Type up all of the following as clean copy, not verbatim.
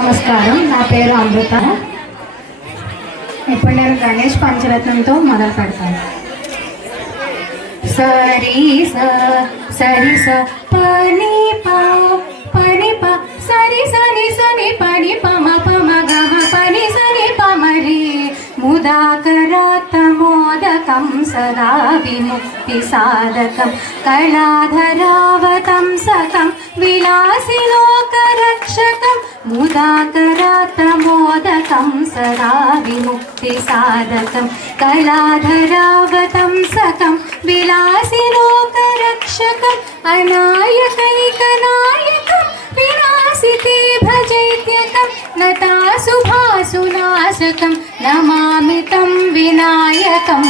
నమస్కారం, నా పేరు అమృత. ఇప్పుడు నేను గణేష్ పంచరత్నంతో మొదలు పెడతాను. సరి సరి స పని ప సరి సని సని పని పమ పమ గమ పని సని పమరి ముదాకరాత్తమోదకం సదా విముక్తి సాధకం కళాధరావతం సకం విలాసిలోకరక్షకం ముదాకరాత్తమోదకం సదా విముక్తి సాధకం కళాధరావతం సకం విలాసిలోకరక్షకం అనాయకైకనాయకం వినాశితే భజైత్యకం నతాసుభాసునాశకం నమామి తం వినాయకం.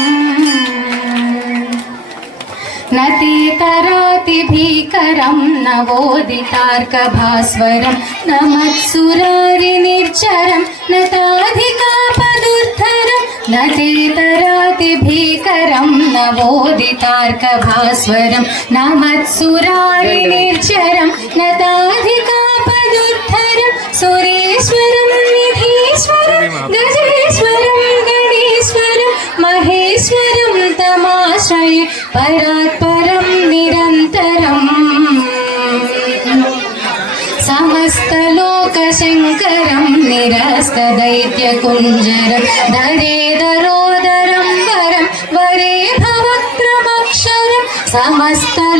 నతీతరాతి భీకరం నవోదితార్కభాస్వరం నమత్సురారి నిర్జరం నతాధికాపదుర్ధరం నతీతరాతి భీకరం నవోదితార్కభాస్వరం నమత్సురారి నిర్జరం నతాధికాపదుర్ధరం సురేశ్వరం నిధీశ్వరం గజేశ్వరం గణేశ్వరం మహేశ్వరం తమాశ్రయే పరాత్పరం నిరంతరం సమస్తలోకశంకరం నిరస్తదైత్యకుంజరం ధరేధరోదరం వరం వరే భవక్రమక్షరం సమస్తలోకశంకరం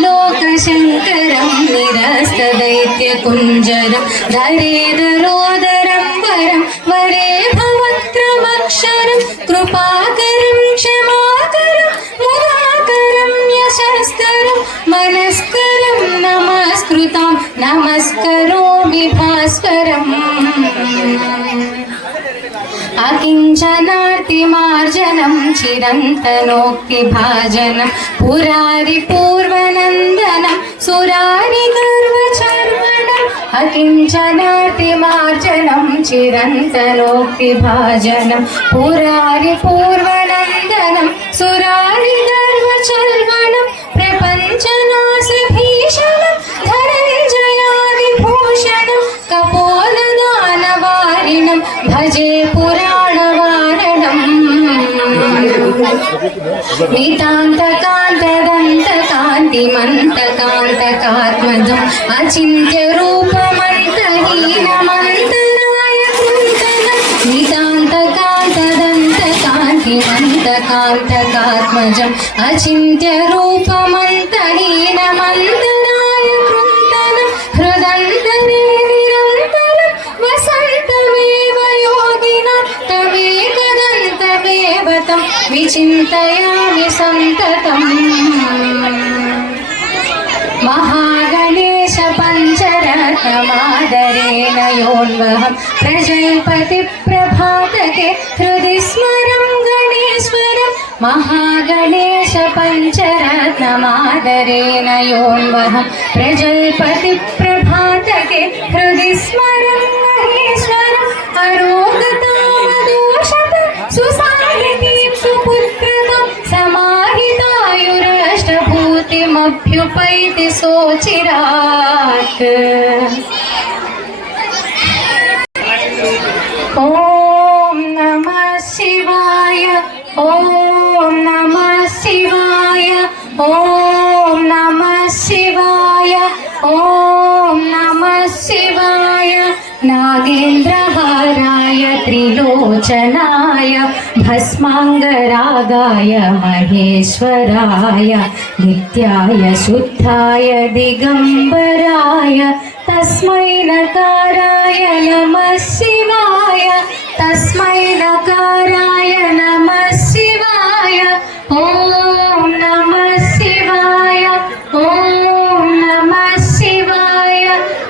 నిరస్తదైత్యకుంజరం ధరేధరోదరం వరం వరే భవక్రమక్షరం కృపాకరం క్షమాకరం ముదాకరం యశస్కరం మనస్కరం నమస్కృతం నమస్కరోమి భాస్కరం. అకించనార్తిమార్జనం చిరంతనోక్తిభాజనం పురారి పూర్వనందనం సురారి గర్వచర్వణం అకించనార్తిమార్జనం చిరంతనోక్తిభాజనం పురారి పూర్వనందనం సురారి గర్వచర్వణం ప్రపంచనాశభీషణం ధనంజయాదిభూషణం కపోలదానవారిణం భజే పురాణవారణం నితాంతకాంతదంతకాంతిమంతకాంతకాత్మజం అచింత్యరూపమంతహీనమంతనాయకృతనం నితాంతకాంతదంతకాంతిమంతకాంతకాత్మజం అచింత్యరూపమంతహీనమంతనాయకృతనం హృదంతరే నిరంతరం వసంతమేవ యోగినం తమేకదంతమేవ తం విచింతయామి సంతతం. మహాగణేశ పంచరత్నమాదరేణ యోన్వహం ప్రజల్పతి ప్రభాతకే హృది స్మరం గణేశ్వరం మహాగణేశ పంచరత్నమాదరేణ యోన్వహం ప్రజల్పతి ప్రభాతకే హృది స్మరం గణేశ్వరం అరోగతామదోషత సుసాహితీం సుపుత్రతం సమాహితాయురష్టభూతిమభ్యుపైతి సోచిరాత్. ఓం నమః శివాయ ఓం నమః శివాయ ఓం నమః శివాయ ఓం నమః శివాయ. నాగేంద్రహారాయ త్రిలోచనాయ భస్మాంగరాగాయ మహేశ్వరాయ నిత్యాయ శుద్ధాయ దిగంబరాయ తస్మై నకారాయ నమః శివాయ తస్మై నకారాయ నమః శివాయ. ఓం నమః శివాయ ఓం నమః శివాయ.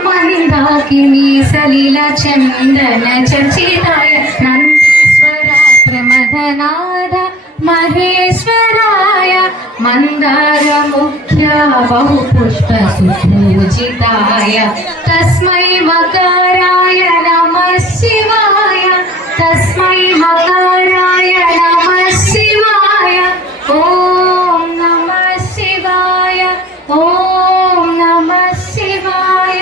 మందాకినీ సలిల చందన చర్చితాయ నందీశ్వర ప్రమథనాద మహేశ్వరాయ మందార ముఖ్య బహుపుష్ప సుపూజితాయ తస్మై మకారాయ నమః శివాయ తస్మై మకారాయ నమః శివాయ. ఓం నమః శివాయ ఓం నమః శివాయ.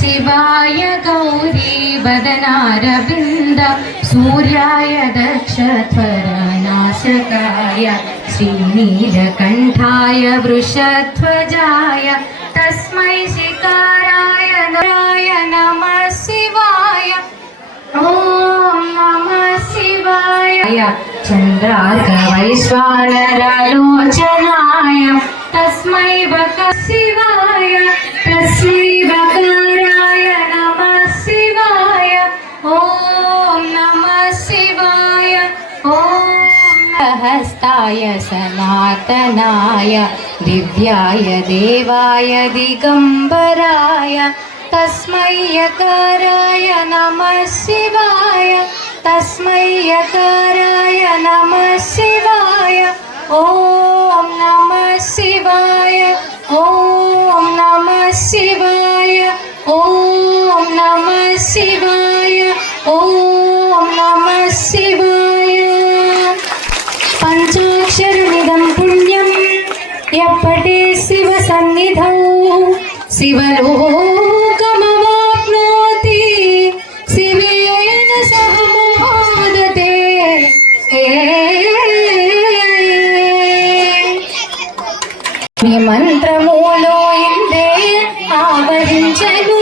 శివాయ గౌరీ వదన चरणारविन्द सूर्याय दक्षध्वरनाशकाय श्रीनीलकण्ठाय वृषध्वजाय तस्मै शिकाराय नराय नमः शिवाय ॐ नमः शिवाय चन्द्रार्कवैश्वानरलोचनाय तस्मै बक शिवाय तस्मै बकाराय नमः शिवाय ॐ नमः शिवाय ॐ हस्ताय सनातनाय दिव्याय देवाय दिगम्बराय तस्मै यकाराय नमः शिवाय तस्मै यकाराय नमः शिवाय ॐ नमः शिवाय ॐ नमः शिवाय ॐ नमः शिवाय ॐ नमः शिवाय पञ्चाक्षरमिदं पुण्यं यः पठे शिवसन्निधौ शिवलोकमवाप्नोति शिवेन सह मोदते మంత్రములో ఇందే ఆవరించెను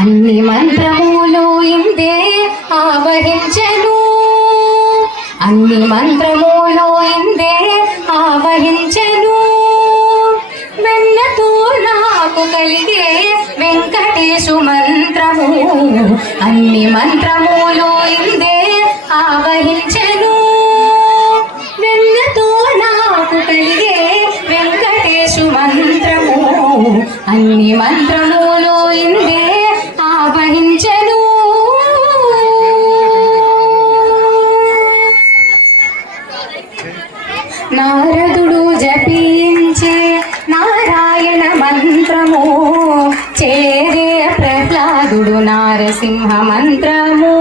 అన్ని మంత్రములో ఇందే ఆవరించెను అన్ని మంత్రములో ఇందే ఆవరించెను వెన్నతో నాకు కలిగే వెంకటేశు మంత్రము అన్ని మంత్రములో ఇందే ఆవహించెను వెన్నతో నాకు కలిగే వెంకటేశు మంత్రము అన్ని మంత్రములో ఇందే ఆవహించెను నారదుడు జపించే నారాయణ మంత్రము చేరే ప్రహ్లాదుడు నారసింహ మంత్రము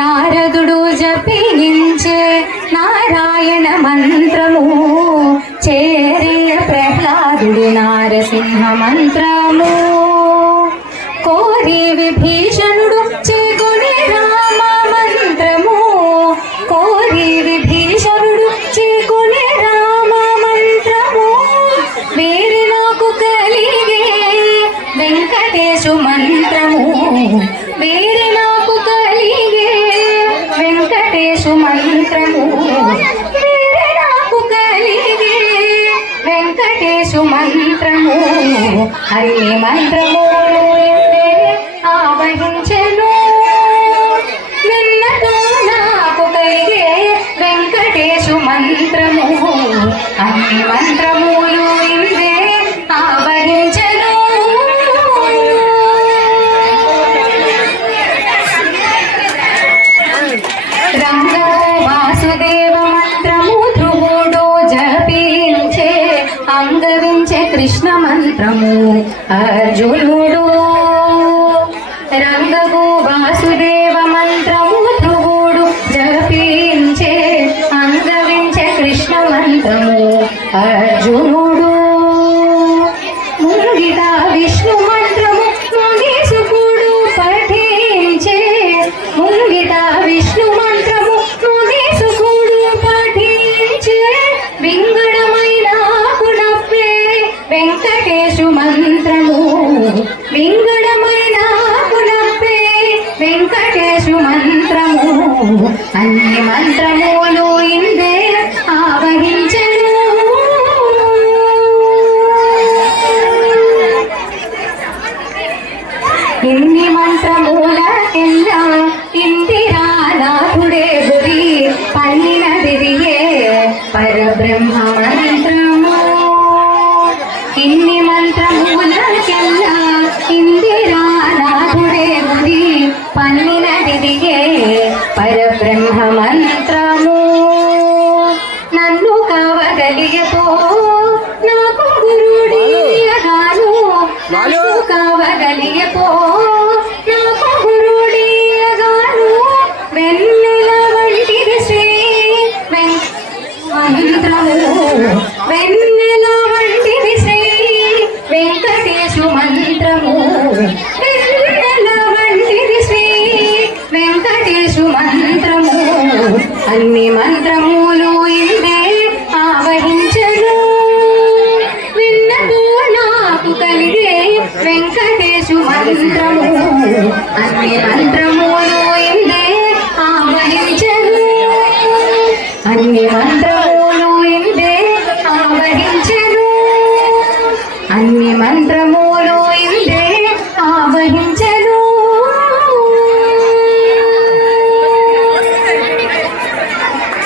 నారదుడు జపించే నారాయణ మంత్రము చేరే ప్రహ్లాదుడు నారసింహ మంత్రము కోరి విభీషణుడు చేకొనే రామ మంత్రము కోరి విభీషణుడు చేకొనే రామ మంత్రము వేరే నాకు కలిగే వెంకటేశు మంత్రము వేరే నాకు కలిగే వెంకటేశు మంత్రము వేరే నాకు కలిగే వెంకటేశు మంత్రము అన్ని మంత్రములు ఆవహించెను నిన్నతో నాకు కలిగే వెంకటేశు మంత్రము అన్ని మంత్రములు ఇందే ఆవహించెను రంగో వాసుదేవ మంత్రము ధ్రువుడు జపించే అంగవించే కృష్ణ మంత్రము అర్జునుడు రంగో వాసుదేవ మంత్రము ధ్రువుడు జపించే అంగవించే కృష్ణ మంత్రము అర్జునుడు ముంగిట విష్ణు మంత్రము మునీసుకుడు పఠించే ముంగిట విష్ణు మంత్రము మునీసుకుడు పఠించే వింగడమైన పునప్పే వెంకటేశు మంత్రము వింగడమైన పునప్పే వెంకటేశు మంత్రము అన్ని మంత్రములు ఇందే ఆవహించెను ఇన్ని మంత్రములకెల్లా ఇందిరానాథుడే గురి పన్నినదిరియే పరబ్రహ్మ మంత్రము ఇన్ని మంత్ర అన్ని మంత్రములు ఇందే ఆవహించను విన్నదో నాకు కలిగే వెంకటేశు మంత్రము అన్ని మంత్రములు ఇందే ఆవహించను అన్ని మంత్రములు ఇందే ఆవహించను అన్ని మంత్రములు ఇందే ఆవహించను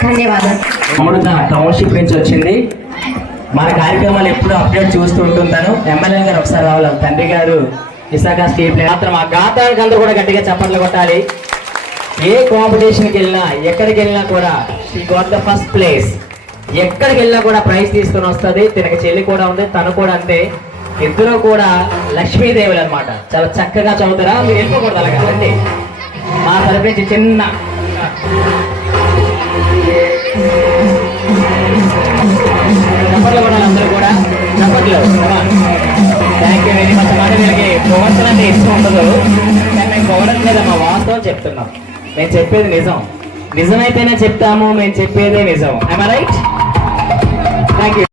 ధన్యవాదాలు. అమృత టౌన్షిప్ నుంచి వచ్చింది. మన కార్యక్రమాలు ఎప్పుడు అప్డేట్ చూస్తూ ఉంటుంటాను. ఎమ్మెల్యే గారు ఒకసారి రావాలి. తండ్రి గారు విశాఖ స్టేట్ మాత్రం ఆ గాతానికి అందరూ కూడా గట్టిగా చప్పట్లు కొట్టాలి. ఏ కాంపిటీషన్కి వెళ్ళినా ఎక్కడికి వెళ్ళినా కూడా she got the first place. ఎక్కడికి వెళ్ళినా కూడా ప్రైజ్ తీసుకొని వస్తుంది. తనకి చెల్లి కూడా ఉంది, తను కూడా అంతే. ఇద్దరు కూడా లక్ష్మీదేవులు అనమాట. చాలా చక్కగా చదువుతారా, మీరు వెళ్ళిపోకూడదు అలాగా అండి. మా తరపు నుంచి చిన్న చప్పట్లు కూడా అందరూ కూడా చప్పట్లు. Thank you very much. మాట వీళ్ళకి పొగడ్తలు అంటే ఇష్టం ఉండదు, కానీ మేము పొగడట్లేదమ్మా, వాస్తవం చెప్తున్నాం. మేము చెప్పేది నిజం, నిజమైతేనే చెప్తాము. మేము చెప్పేదే నిజం. I right? Thank you.